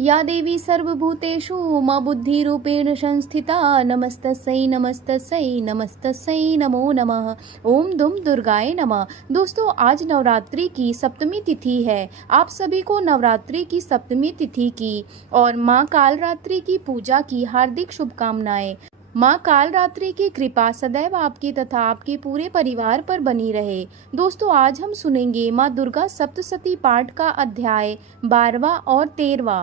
या देवी सर्वभूतेषु मां बुद्धिरूपेण संस्थिता नमस्तस्यै नमस्तस्यै नमस्तस्यै नमो नमः। ओम दुम दुर्गाय नमः। दोस्तों, आज नवरात्रि की सप्तमी तिथि है। आप सभी को नवरात्रि की सप्तमी तिथि की और मां कालरात्रि की पूजा की हार्दिक शुभकामनाएं। मां कालरात्रि की कृपा सदैव आपकी तथा आपके पूरे परिवार पर बनी रहे। दोस्तों, आज हम सुनेंगे मां दुर्गा सप्तशती पाठ का अध्याय 12वां और 13वां।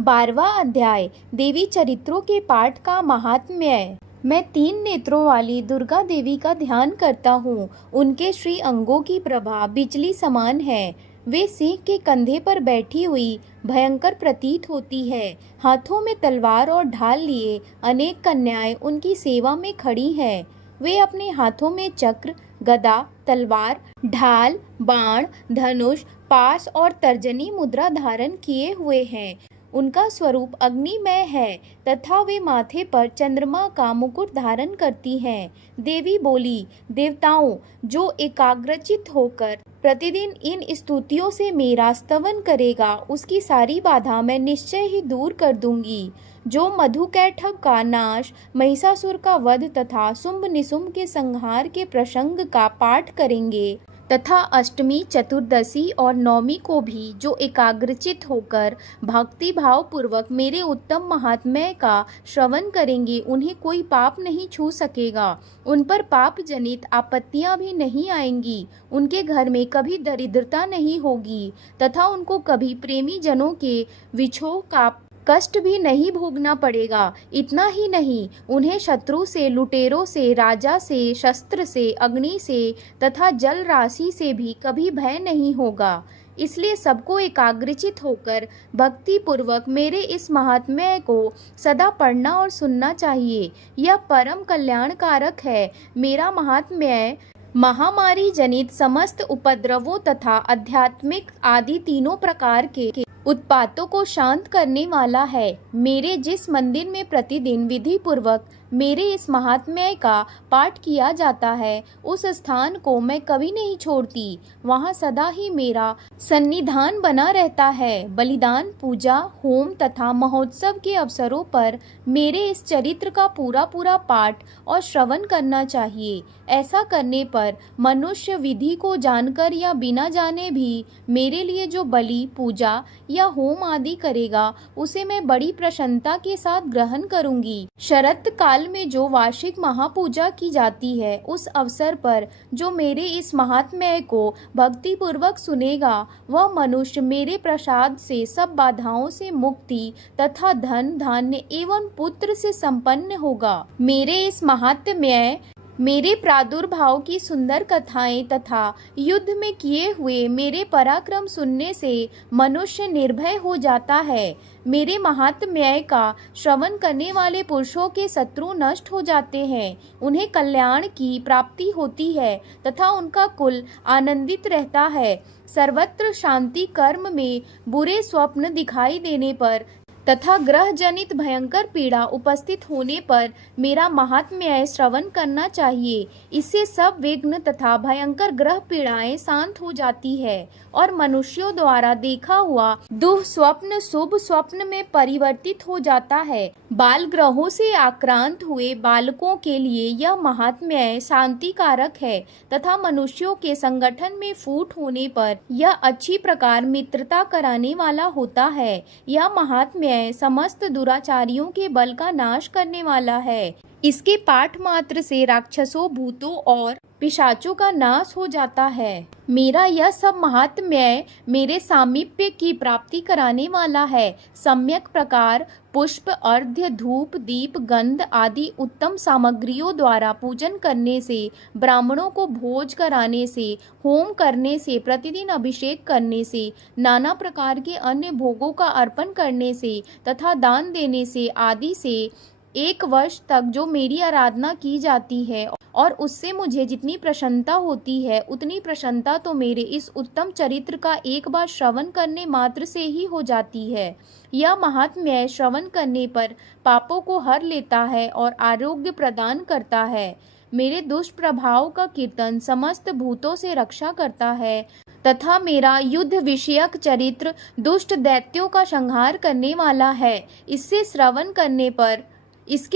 12वां अध्याय देवी चरित्रों के पाठ का महात्म्य। मैं 3 नेत्रों वाली दुर्गा देवी का ध्यान करता हूँ। उनके श्री अंगों की प्रभा बिजली समान है। वे सिंह के कंधे पर बैठी हुई भयंकर प्रतीत होती है। हाथों में तलवार और ढाल लिए अनेक कन्याएं उनकी सेवा में खड़ी हैं। वे अपने हाथों में चक्र, गदा, तलवार, ढाल, बाण, धनुष, पाश और तर्जनी मुद्रा धारण किए हुए हैं। उनका स्वरूप अग्निमय है तथा वे माथे पर चंद्रमा का मुकुट धारण करती हैं। देवी बोली, देवताओं, जो एकाग्रचित होकर प्रतिदिन इन स्तुतियों से मेरा स्तवन करेगा, उसकी सारी बाधा मैं निश्चय ही दूर कर दूंगी। जो मधुकैटभ का नाश, महिषासुर का वध तथा शुंभ निशुंभ के संहार के प्रसंग का पाठ करेंगे तथा अष्टमी, चतुर्दशी और नवमी को भी जो एकाग्रचित होकर भक्ति भाव पूर्वक मेरे उत्तम महात्म्य का श्रवण करेंगे, उन्हें कोई पाप नहीं छू सकेगा। उन पर पाप जनित आपत्तियां भी नहीं आएंगी। उनके घर में कभी दरिद्रता नहीं होगी तथा उनको कभी प्रेमी जनों के विछोह का कष्ट भी नहीं भोगना पड़ेगा। इतना ही नहीं, उन्हें शत्रु से, लुटेरों से, राजा से, शस्त्र से, अग्नि से तथा जल राशि से भी कभी भय नहीं होगा। इसलिए सबको एकाग्रचित होकर भक्ति पूर्वक मेरे इस महात्म्य को सदा पढ़ना और सुनना चाहिए। यह परम कल्याणकारक है। मेरा महात्म्य महामारी जनित समस्त उपद्रवों तथा आध्यात्मिक आदि तीनों प्रकार के उत्पातों को शांत करने वाला है। मेरे जिस मंदिर में प्रतिदिन विधि पूर्वक मेरे इस महात्म्य का पाठ किया जाता है, उस स्थान को मैं कभी नहीं छोड़ती। वहाँ सदा ही मेरा सन्निधान बना रहता है। बलिदान, पूजा, होम तथा महोत्सव के अवसरों पर मेरे इस चरित्र का पूरा पूरा पाठ और श्रवण करना चाहिए। ऐसा करने पर मनुष्य विधि को जानकर या बिना जाने भी मेरे लिए जो बलि, पूजा या होम आदि करेगा, उसे मैं बड़ी प्रसन्नता के साथ ग्रहण करूंगी। शरत काल में जो वार्षिक महापूजा की जाती है, उस अवसर पर जो मेरे इस महात्म्य को भक्ति पूर्वक सुनेगा, वह मनुष्य मेरे प्रसाद से सब बाधाओं से मुक्ति तथा धन, धान्य एवं पुत्र से संपन्न होगा। मेरे इस महात्म्य, मेरे प्रादुर्भाव की सुंदर कथाएं तथा युद्ध में किए हुए मेरे पराक्रम सुनने से मनुष्य निर्भय हो जाता है। मेरे महात्म्य का श्रवण करने वाले पुरुषों के शत्रु नष्ट हो जाते हैं। उन्हें कल्याण की प्राप्ति होती है तथा उनका कुल आनंदित रहता है। सर्वत्र शांति, कर्म में बुरे स्वप्न दिखाई देने पर तथा ग्रह जनित भयंकर पीड़ा उपस्थित होने पर मेरा महात्म्य श्रवण करना चाहिए। इससे सब विघ्न तथा भयंकर ग्रह पीड़ाएं शांत हो जाती है और मनुष्यों द्वारा देखा हुआ दुःस्वप्न शुभ स्वप्न में परिवर्तित हो जाता है। बाल ग्रहों से आक्रांत हुए बालकों के लिए यह महात्म्य शांति कारक है तथा मनुष्यों के संगठन में फूट होने पर यह अच्छी प्रकार मित्रता कराने वाला होता है। यह महात्म्य समस्त दुराचारियों के बल का नाश करने वाला है। इसके पाठ मात्र से राक्षसों, भूतों और पिशाचों का नाश हो जाता है। मेरा यह सब महात्म्य मेरे सामीप्य की प्राप्ति कराने वाला है। सम्यक प्रकार पुष्प, अर्घ्य, धूप, दीप, गंध आदि उत्तम सामग्रियों द्वारा पूजन करने से, ब्राह्मणों को भोज कराने से, होम करने से, प्रतिदिन अभिषेक करने से, नाना प्रकार के अन्य भोगों का अर्पण करने से तथा दान देने से आदि से 1 वर्ष तक जो मेरी आराधना की जाती है और उससे मुझे जितनी प्रसन्नता होती है, उतनी प्रसन्नता तो मेरे इस उत्तम चरित्र का एक बार श्रवण करने मात्र से ही हो जाती है। यह महात्म्य श्रवण करने पर पापों को हर लेता है और आरोग्य प्रदान करता है। मेरे दुष्प्रभाव का कीर्तन समस्त भूतों से रक्षा करता है तथा मेरा युद्ध विषयक चरित्र दुष्ट दैत्यों का संहार करने वाला है। इसके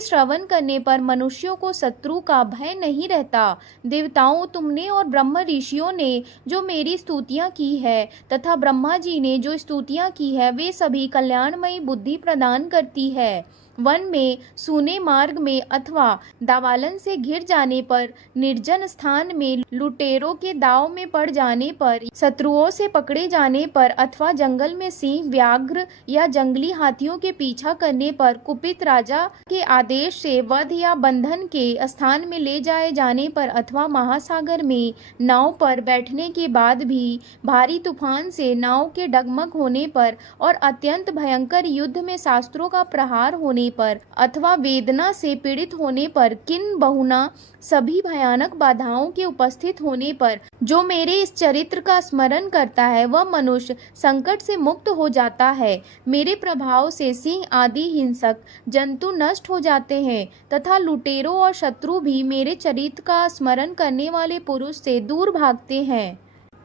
श्रवण करने पर मनुष्यों को शत्रु का भय नहीं रहता। देवताओं, तुमने और ब्रह्म ऋषियों ने जो मेरी स्तुतियां की है तथा ब्रह्मा जी ने जो स्तुतियां की है, वे सभी कल्याणमयी बुद्धि प्रदान करती है। वन में, सूने मार्ग में अथवा दावालन से घिर जाने पर, निर्जन स्थान में लुटेरों के दाव में पड़ जाने पर, शत्रुओं से पकड़े जाने पर अथवा जंगल में सिंह, व्याघ्र या जंगली हाथियों के पीछा करने पर, कुपित राजा के आदेश से वध या बंधन के स्थान में ले जाए जाने पर अथवा महासागर में नाव पर बैठने के बाद भी भारी तूफान से नाव के डगमग होने पर और अत्यंत भयंकर युद्ध में शास्त्रों का प्रहार होने पर अथवा वेदना से पीड़ित होने पर, किन बहुना सभी भयानक बाधाओं के उपस्थित होने पर जो मेरे इस चरित्र का स्मरण करता है, वह मनुष्य संकट से मुक्त हो जाता है। मेरे प्रभाव से सिंह आदि हिंसक जंतु नष्ट हो जाते हैं तथा लुटेरों और शत्रु भी मेरे चरित्र का स्मरण करने वाले पुरुष से दूर भागते हैं।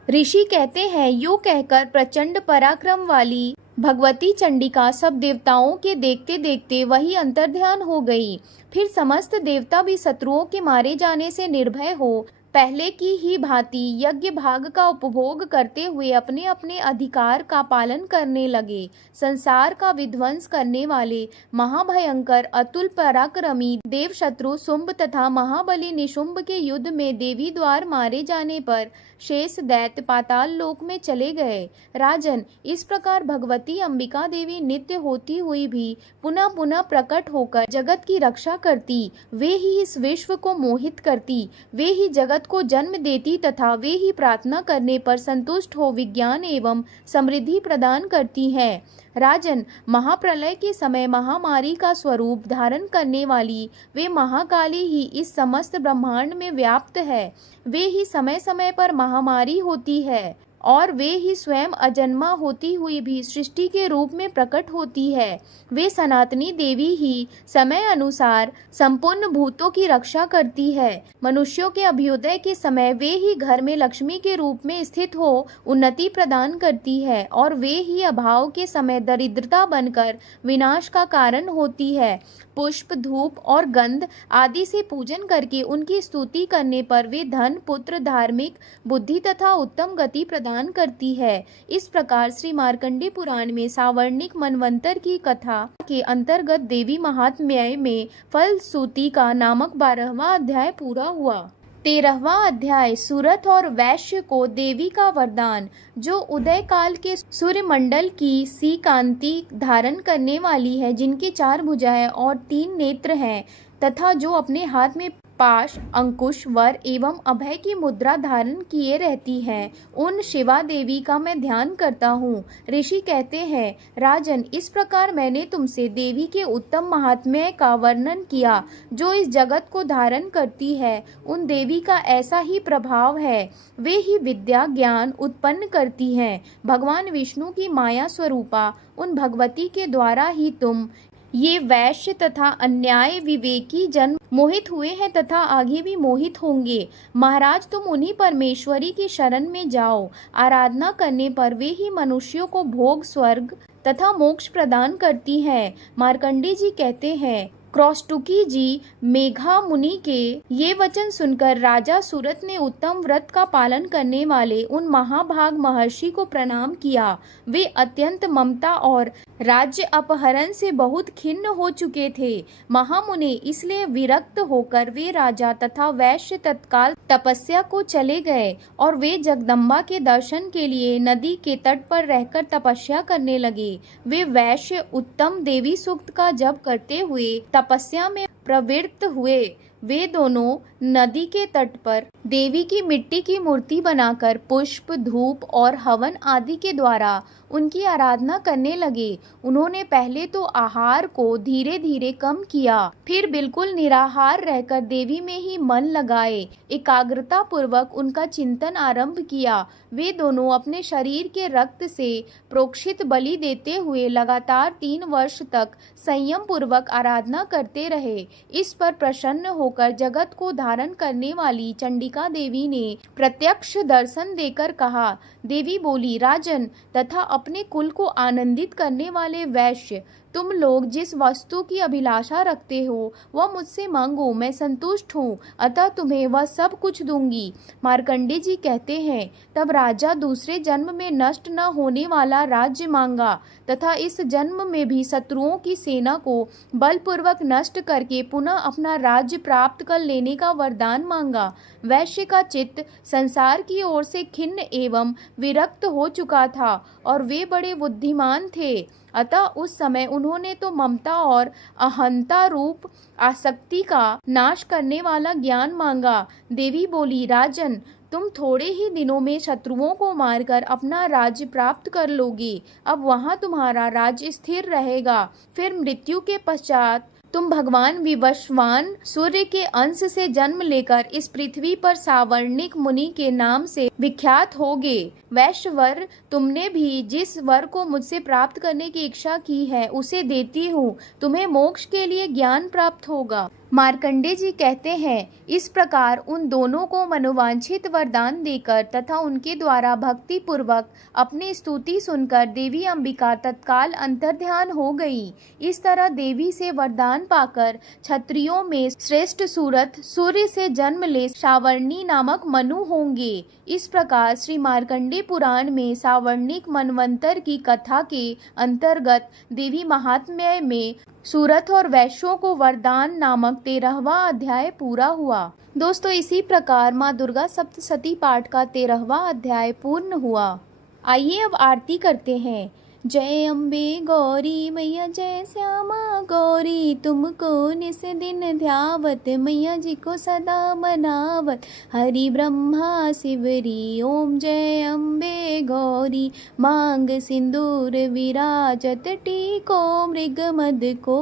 ऋषि कहते हैं, यो कहकर प्रचंड पराक्रम वाली भगवती चंडिका सब देवताओं के देखते देखते वही अंतर्ध्यान हो गई। फिर समस्त देवता भी शत्रुओं के मारे जाने से निर्भय हो पहले की ही भांति यज्ञ भाग का उपभोग करते हुए अपने अपने अधिकार का पालन करने लगे। संसार का विध्वंस करने वाले महाभयंकर अतुल पराक्रमी देव शत्रु शुंभ तथा महाबली निशुंभ के युद्ध में देवी द्वार मारे जाने पर शेष दैत्य पाताल लोक में चले गए। राजन, इस प्रकार भगवती अंबिका देवी नित्य होती हुई भी पुनः पुनः प्रकट होकर जगत की रक्षा करती, वे ही इस विश्व को मोहित करती, वे ही जगत को जन्म देती तथा वे ही प्रार्थना करने पर संतुष्ट हो विज्ञान एवं समृद्धि प्रदान करती हैं। राजन, महाप्रलय के समय महामारी का स्वरूप धारण करने वाली वे महाकाली ही इस समस्त ब्रह्मांड में व्याप्त है। वे ही समय समय पर महामारी होती है और वे ही स्वयं अजन्मा होती हुई भी सृष्टि के रूप में प्रकट होती है। वे सनातनी देवी ही समय अनुसार संपूर्ण भूतों की रक्षा करती है। मनुष्यों के अभ्युदय के समय वे ही घर में लक्ष्मी के रूप में स्थित हो उन्नति प्रदान करती है और वे ही अभाव के समय दरिद्रता बनकर विनाश का कारण होती है। पुष्प, धूप और गंध आदि से पूजन करके उनकी स्तुति करने पर वे धन, पुत्र, धार्मिक बुद्धि तथा उत्तम गति प्रदान करती है। इस प्रकार श्री मार्कंडेय पुराण में सावर्णिक मनवंतर की कथा के अंतर्गत देवी महात्म्य में फलश्रुति का नामक 12वां अध्याय पूरा हुआ। 13वां अध्याय सूरत और वैश्य को देवी का वरदान। जो उदय काल के सूर्यमंडल की सी कांति धारण करने वाली है, जिनकी 4 भुजाएं और 3 नेत्र हैं तथा जो अपने हाथ में पाश, अंकुश, वर एवं अभय की मुद्रा धारण किए रहती हैं, उन शिवा देवी का मैं ध्यान करता हूँ। ऋषि कहते हैं, राजन, इस प्रकार मैंने तुमसे देवी के उत्तम महात्म्य का वर्णन किया। जो इस जगत को धारण करती है, उन देवी का ऐसा ही प्रभाव है। वे ही विद्या, ज्ञान उत्पन्न करती हैं। भगवान विष्णु की माया स्वरूपा उन भगवती के द्वारा ही तुम ये वैश्य तथा अन्याय विवेकी जन मोहित हुए हैं तथा आगे भी मोहित होंगे। महाराज, तुम उन्हीं परमेश्वरी की शरण में जाओ। आराधना करने पर वे ही मनुष्यों को भोग, स्वर्ग तथा मोक्ष प्रदान करती हैं। मार्कंडेय जी कहते हैं, क्रौष्टुकी जी मेघा मुनि के ये वचन सुनकर राजा सूरत ने उत्तम व्रत का पालन करने वाले उन महाभाग महर्षि को प्रणाम किया। वे अत्यंत ममता और राज्य अपहरण से बहुत खिन्न हो चुके थे। महामुनि इसलिए विरक्त होकर वे राजा तथा वैश्य तत्काल तपस्या को चले गए और वे जगदम्बा के दर्शन के लिए नदी के तट पर रहकर तपस्या करने लगे। वे वैश्य उत्तम देवी सूक्त का जप करते हुए तपस्या में प्रवृत्त हुए। वे दोनों नदी के तट पर देवी की मिट्टी की मूर्ति बनाकर पुष्प, धूप और हवन आदि के द्वारा उनकी आराधना करने लगे। उन्होंने पहले तो आहार को धीरे धीरे कम किया, फिर बिल्कुल निराहार रहकर देवी में ही मन लगाए एकाग्रता पूर्वक उनका चिंतन आरंभ किया। वे दोनों अपने शरीर के रक्त से प्रोक्षित बलि देते हुए लगातार 3 वर्ष तक संयम पूर्वक आराधना करते रहे। इस पर प्रसन्न होकर जगत को धारण करने वाली चंडिका देवी ने प्रत्यक्ष दर्शन देकर कहा। देवी बोली, राजन तथा अपने कुल को आनंदित करने वाले वैश्य, तुम लोग जिस वस्तु की अभिलाषा रखते हो वह मुझसे मांगो, मैं संतुष्ट हूँ, अतः तुम्हें वह सब कुछ दूंगी। मार्कंडे जी कहते हैं, तब राजा दूसरे जन्म में नष्ट न होने वाला राज्य मांगा तथा इस जन्म में भी शत्रुओं की सेना को बलपूर्वक नष्ट करके पुनः अपना राज्य प्राप्त कर लेने का वरदान मांगा। वैश्य का चित्त संसार की ओर से खिन्न एवं विरक्त हो चुका था और वे बड़े बुद्धिमान थे, अतः उस समय उन्होंने तो ममता और अहंता रूप आसक्ति का नाश करने वाला ज्ञान मांगा। देवी बोली, राजन तुम थोड़े ही दिनों में शत्रुओं को मारकर अपना राज्य प्राप्त कर लोगे। अब वहां तुम्हारा राज्य स्थिर रहेगा। फिर मृत्यु के पश्चात तुम भगवान विवस्वान सूर्य के अंश से जन्म लेकर इस पृथ्वी पर सावर्णिक मुनि के नाम से विख्यात होगे। वैश्यवर, तुमने भी जिस वर को मुझसे प्राप्त करने की इच्छा की है उसे देती हूँ। तुम्हें मोक्ष के लिए ज्ञान प्राप्त होगा। मार्कंडे जी कहते हैं, इस प्रकार उन दोनों को मनोवांछित वरदान देकर तथा उनके द्वारा भक्ति पूर्वक अपनी स्तुति सुनकर देवी अंबिका तत्काल अंतर्ध्यान हो गई। इस तरह देवी से वरदान पाकर क्षत्रियों में श्रेष्ठ सूरत सूर्य से जन्म ले सावर्णी नामक मनु होंगे। इस प्रकार श्री मार्कंडे पुराण में सावर्णिक मनवंतर की कथा के अंतर्गत देवी महात्म्य में सूरत और वैश्यों को वरदान नामक 13वां अध्याय पूरा हुआ। दोस्तों, इसी प्रकार माँ दुर्गा सप्तशती पाठ का 13वां अध्याय पूर्ण हुआ। आइए अब आरती करते हैं। जय अम्बे गौरी मैया, जय श्यामा गौरी, तुमको निस दिन ध्यावत, मैया जी को सदा मनावत, हरि ब्रह्मा शिवरी। ओम जय अम्बे गौरी, मांग सिंदूर विराजत, टीको मृग मद को,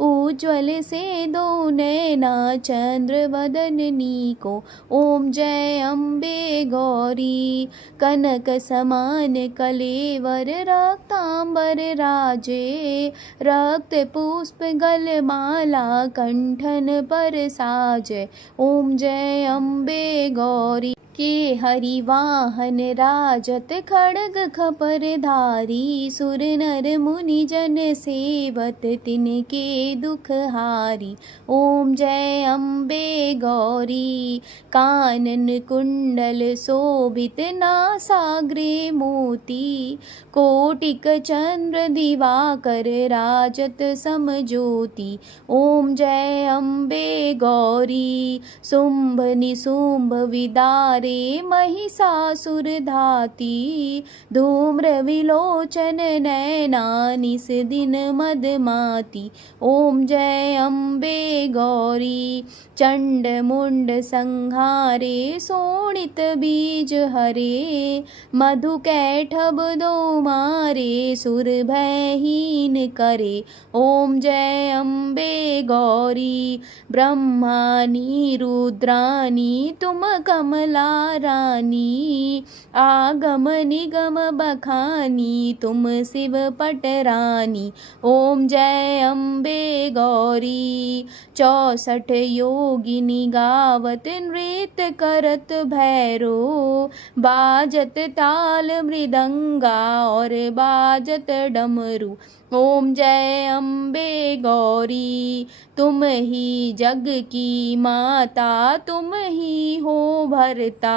उज्ज्वल से दो नैना चंद्र वदननी को। ओम जय अम्बे गौरी, कनक समान कलेवर रक्तांबर राजे, रक्त पुष्प गलमाला कंठन पर साजे। ओम जय अम्बे गौरी, के हरिवाहन राजत, खड़ग खपर धारी, सुर नर मुनि जन सेवत, तिनके दुख हारी। ओम जय अम्बे गौरी, कानन कुंडल शोभित, नासाग्रे मोती, कोटिक चंद्र दिवाकर राजत समज्योति। ओम जय अम्बे गौरी, शुंभ निशुंभ विदारे, महिषासुर धाती, धूम्र विलोचन नैना, निस दिन मदमाती। ओम जय अम्बे गौरी, चंड मुंड संहारे, शोणित बीज हरे, मधु कैठब दो मारे, सुर भयहीन करे। ओम जय अम्बे गौरी, ब्रह्मानी रुद्रानी, तुम कमला महारानी, आगम निगम बखानी तुम शिव पटरानी। ओम जय अम्बे गौरी। 64 योगिनी गावत नृत्य करत भैरो, बाजत ताल मृदंगा और बाजत डमरू। ओम जय अम्बे गौरी। तुम ही जग की माता, तुम ही हो भरता,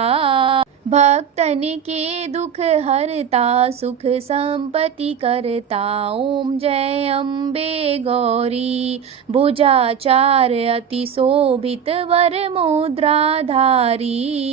भक्तन के दुख हरता, सुख संपत्ति करता। ओम जय अम्बे गौरी। भुजाचार अति शोभित वर मुद्राधारी,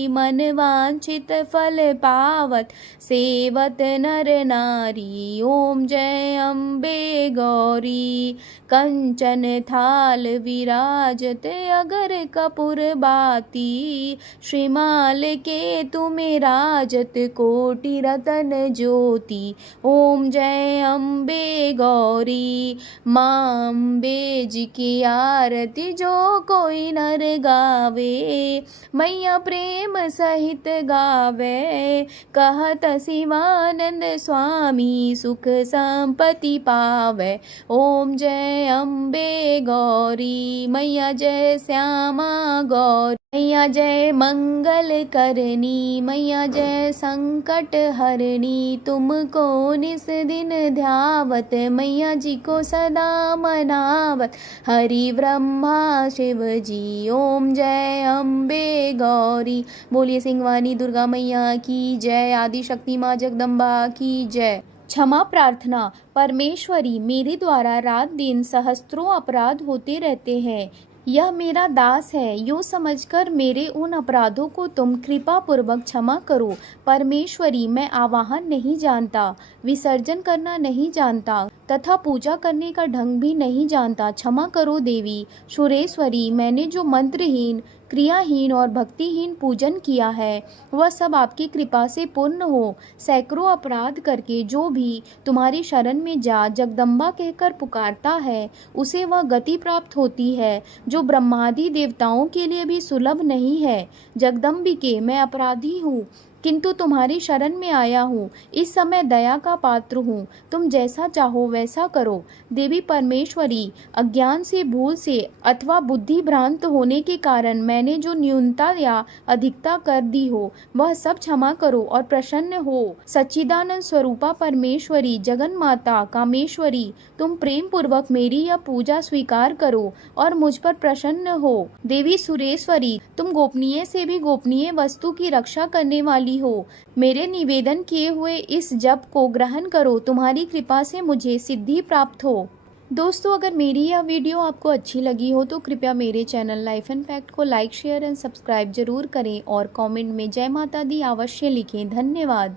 मन वांछित फल पावत सेवत नर नारी। ओम जय अम्बे गौरी। कंचन थाल विराजत अगर कपूर बाती, श्रीमाल के तुम राजत कोटि रतन ज्योति। ओम जय अम्बे गौरी। माँ अम्बे जी की आरती जो कोई नर गावे, मैया प्रेम सहित गावे, कहत शिवानंद स्वामी सुख संपत्ति पावे। ओम जय अम्बे गौरी। मैया जय श्यामा गौरी। मैया जय मंगल करनी, मैया जय संकट हरणी, तुमको निस दिन ध्यावत, मैया जी को सदा मनावत, हरि ब्रह्मा शिव जी। ओम जय अम्बे गौरी। बोलिए सिंहवानी दुर्गा मैया की जय। आदि शक्ति माँ जगदम्बा की जय। क्षमा प्रार्थना। परमेश्वरी, मेरे द्वारा रात दिन सहस्त्रों अपराध होते रहते हैं। यह मेरा दास है, यूँ समझकर मेरे उन अपराधों को तुम कृपा पूर्वक क्षमा करो। परमेश्वरी, मैं आवाहन नहीं जानता, विसर्जन करना नहीं जानता तथा पूजा करने का ढंग भी नहीं जानता। क्षमा करो देवी। सुरेश्वरी, मैंने जो मंत्रहीन, क्रियाहीन और भक्तिहीन पूजन किया है वह सब आपकी कृपा से पूर्ण हो। सैकड़ों अपराध करके जो भी तुम्हारी शरण में जा जगदम्बा कहकर पुकारता है उसे वह गति प्राप्त होती है जो ब्रह्मादि देवताओं के लिए भी सुलभ नहीं है। जगदम्बिके, मैं अपराधी हूँ किंतु तुम्हारी शरण में आया हूँ। इस समय दया का पात्र हूँ, तुम जैसा चाहो वैसा करो। देवी परमेश्वरी, अज्ञान से, भूल से अथवा बुद्धि भ्रांत होने के कारण मैंने जो न्यूनता या अधिकता कर दी हो वह सब क्षमा करो और प्रसन्न हो। सच्चिदानंद स्वरूपा परमेश्वरी, जगन माता कामेश्वरी, तुम प्रेम पूर्वक मेरी यह पूजा स्वीकार करो और मुझ पर प्रसन्न हो। देवी सुरेश्वरी, तुम गोपनीय से भी गोपनीय वस्तु की रक्षा करने वाली हो। मेरे निवेदन किए हुए इस जप को ग्रहण करो, तुम्हारी कृपा से मुझे सिद्धि प्राप्त हो। दोस्तों, अगर मेरी यह वीडियो आपको अच्छी लगी हो तो कृपया मेरे चैनल लाइफ एंड फैक्ट को लाइक, शेयर एंड सब्सक्राइब जरूर करें और कमेंट में जय माता दी अवश्य लिखें। धन्यवाद।